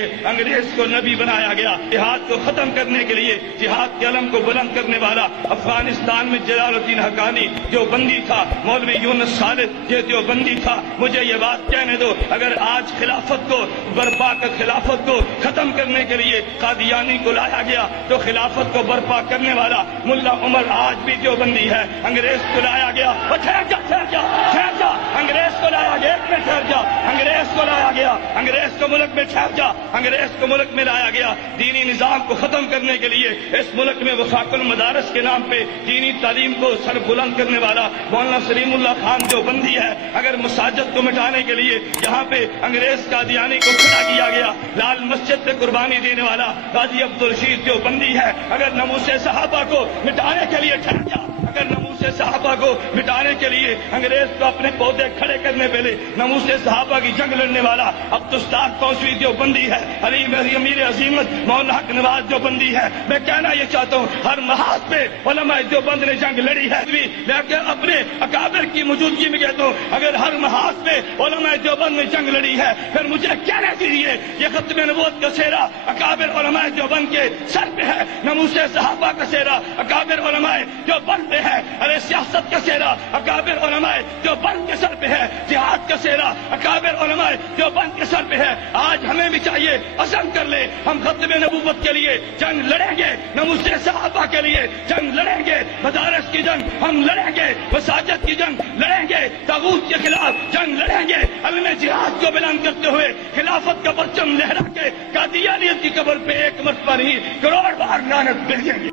لیے انگریز کو نبی بنایا گیا، جہاد کو ختم کرنے کے لیے جہاد کے علم کو بلند کرنے والا افغانستان میں جلال الدین حقانی جو بندی تھا، مولوی یونس خالد یہ جو بندی تھا۔ مجھے یہ بات کہنے دو، اگر آج خلافت کو برپا کر خلافت کو ختم کرنے کے لیے قادیانی کو لایا گیا تو خلافت کو برپا کرنے والا ملا عمر آج بھی جو بندی ہے۔ انگریز کو لایا گیا، ٹھہر جا، انگریز کو لایا گیا، ایک میں ٹھہر جا، انگریز کو لایا گیا، انگریز کو ملک میں ٹھہر جا، انگریز کو ملک میں لایا گیا دینی نظام کو ختم کرنے کے لیے۔ اس ملک میں وفاق المدارس کے نام پہ دینی تعلیم کو سر بلند کرنے والا مولانا سلیم اللہ خان جو بندی ہے۔ اگر مساجد کو مٹانے کے لیے یہاں پہ انگریز قادیانی کو کھڑا کیا گیا، لال مسجد پہ قربانی دینے والا غازی عبدالرشید جو بندی ہے، اگر ناموس صحابہ کو مٹانے کے لیے ٹھہر جا، اگر ناموس صحابہ کو مٹانے کے لیے انگریز کو اپنے پودے کھڑے کرنے پہلے ناموس صحابہ کی جنگ لڑنے والا عبدالستار توسوی جو بندی ہے، علی امیر عظیمت مولانا حق نواز جو بندی ہے۔ میں کہنا یہ چاہتا ہوں ہر محاذ پہ علماء دیوبند نے جنگ لڑی ہے۔ میں اپنے اکابر کی موجودگی میں کہتا ہوں اگر ہر محاذ پہ علماء دیوبند نے جنگ لڑی ہے پھر مجھے کہنا چاہیے یہ ختم نبوت کا سہرا اکابر علماء دیوبند کے سر پہ ہے، ناموس صحابہ کا سہرا اکابر علماء دیوبند پہ ہے، ارے سیاست کا سہرا اکابر علماء دیوبند کے سر پہ ہے، جہاد کا سہرا اکابر علماء دیوبند کے سر پہ ہے۔ آج ہمیں بھی چاہیے عزم کر لے ہم ختم نبوت کے لیے جنگ لڑیں گے، ناموس صحابہ کے لیے جنگ لڑیں گے، مدارس کی جنگ ہم لڑیں گے، مساجد کی جنگ لڑیں گے، طاغوت کے خلاف جنگ لڑیں گے، علم جہاد کو بلند کرتے ہوئے خلافت کا پرچم لہرا کے قادیانیت کی قبر پہ ایک مرتبہ نہیں کروڑ بار لعنت بھیجیں گے۔